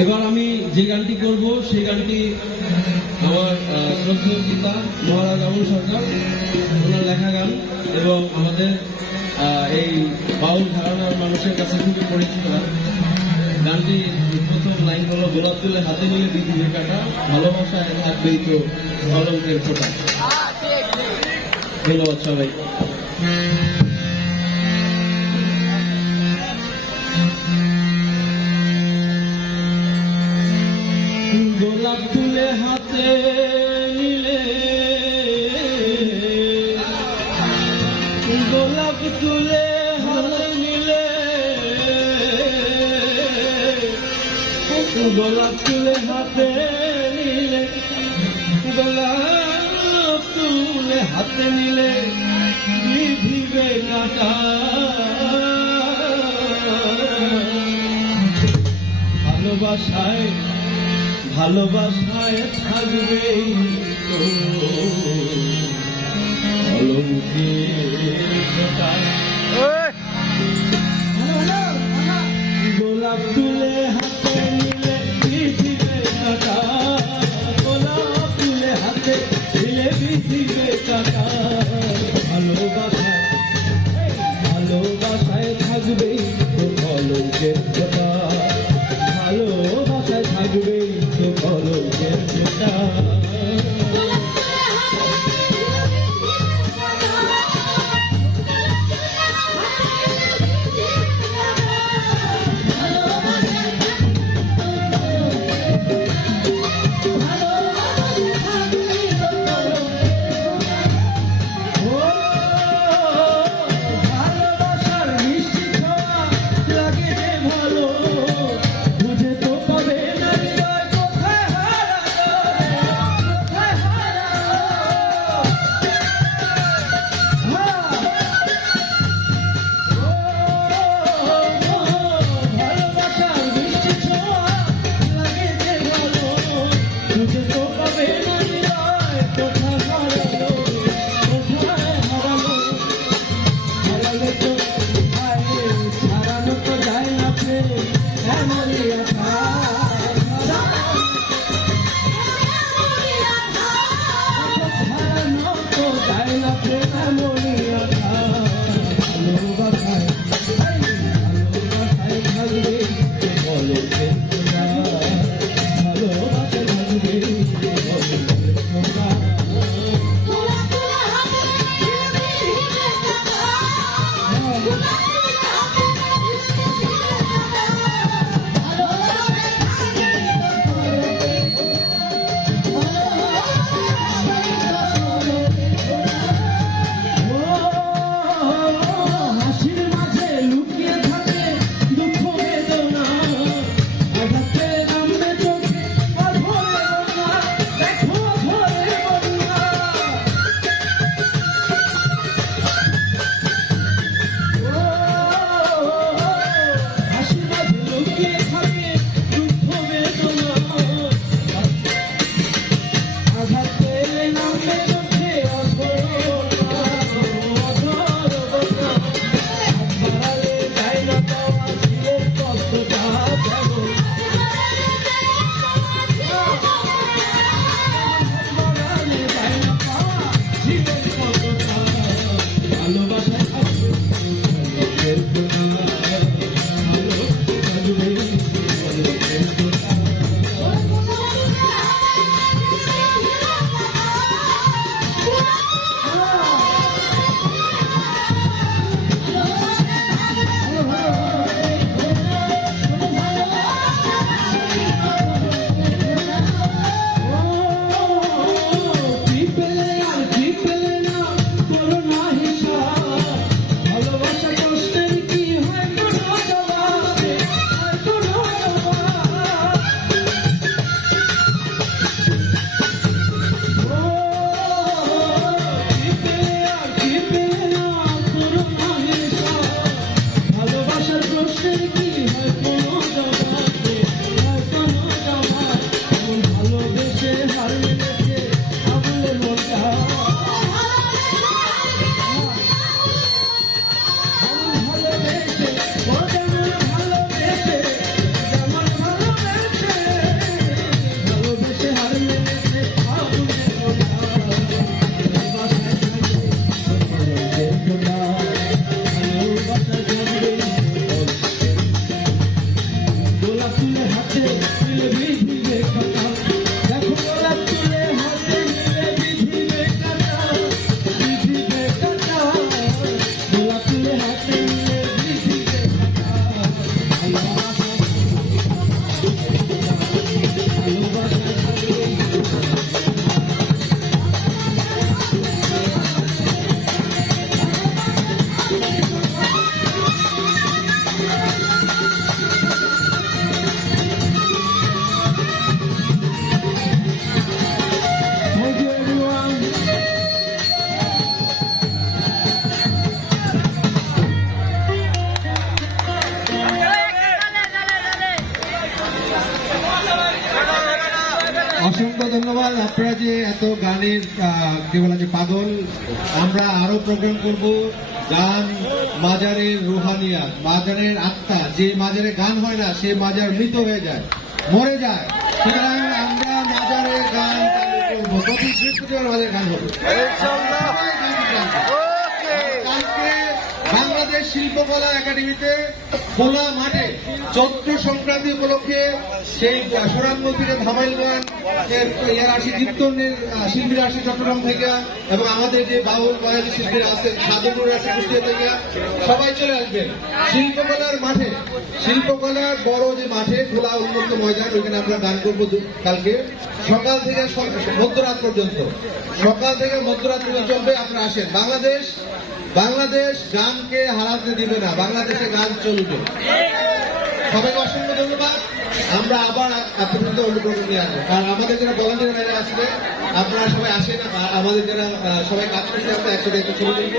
এবার আমি যে গানটি করব, সেই গানটি আমার শ্রদ্ধেয় পিতা মহারাজ অমল সরকার, ওনার লেখা গান এবং আমাদের এই বাউল ঘরানার মানুষের কাছে খুবই পরিচিত গানটি প্রথম লাইন হলো, গোলাপ তুলে হাতে নিলে পৃথিবীর কাটা ভালোবাসায় থাকবেই তো কলঙ্কের ফোটা। ধন্যবাদ সবাই। গোলাপ তুলে হাতে নিলে। গোলাপ তুলে হাতে নিলে। গোলাপ তুলে হাতে নিলে। গোলাপ তুলে হাতে নিলে বিধিবে কাটা ভালোবাসায় ভালোবাসায় থাকবে গোলাপ তুলে হাতে Amaliyah Khan. ধন্যবাদ। আপনারা যে এত গানের কি বলা যে পাগল, আমরা আরও প্রোগ্রাম করব গান মাজারের রুহানিয়া, মাজারের আত্মা। যে মাজারে গান হয় না, সে মাজার মৃত হয়ে যায়, মরে যায়। সুতরাং আমরা মাজারের গান করব। প্রতি বৃহস্পতিবার মাজারের গান হবে সবাই গান গাইবে। কালকে বাংলাদেশ শিল্পকলা একাডেমিতে খোলা মাঠে চৈত্র সংক্রান্তি উপলক্ষে সেই সোনাঙ্গ থেকে ধামাইল গান, এর আসি কীর্তনের শিল্পীরা আসে চট্টগ্রাম থেকে এবং আমাদের যে বাউল বয়ালি শিল্পীরা আছে সাধুপুর আছে কুষ্টিয়া থেকে, সবাই চলে আসবেন শিল্পকলার মাঠে, শিল্পকলার বড় যে মাঠে, খোলা উন্মুক্ত ময়দান, ওইখানে আমরা গান করব কালকে। সকাল থেকে মধ্যরাত পর্যন্ত। সকাল থেকে মধ্যরাত পর্যন্ত চলবে, আপনারা আসেন। বাংলাদেশ বাংলাদেশ গানকে হারাতে দিবে না, বাংলাদেশে গান চলবে। সবাইকে অসংখ্য ধন্যবাদ। আমরা আবার আপনাদের অনুগ্রহ নিয়ে আসব। কারণ আমাদের যারা ভলান্টিয়ার বাইরে আসবে, আপনারা সবাই আসেন আমাদের যারা সবাই কাজ করছে, আমরা একসাথে একটা ছবি তুলবো।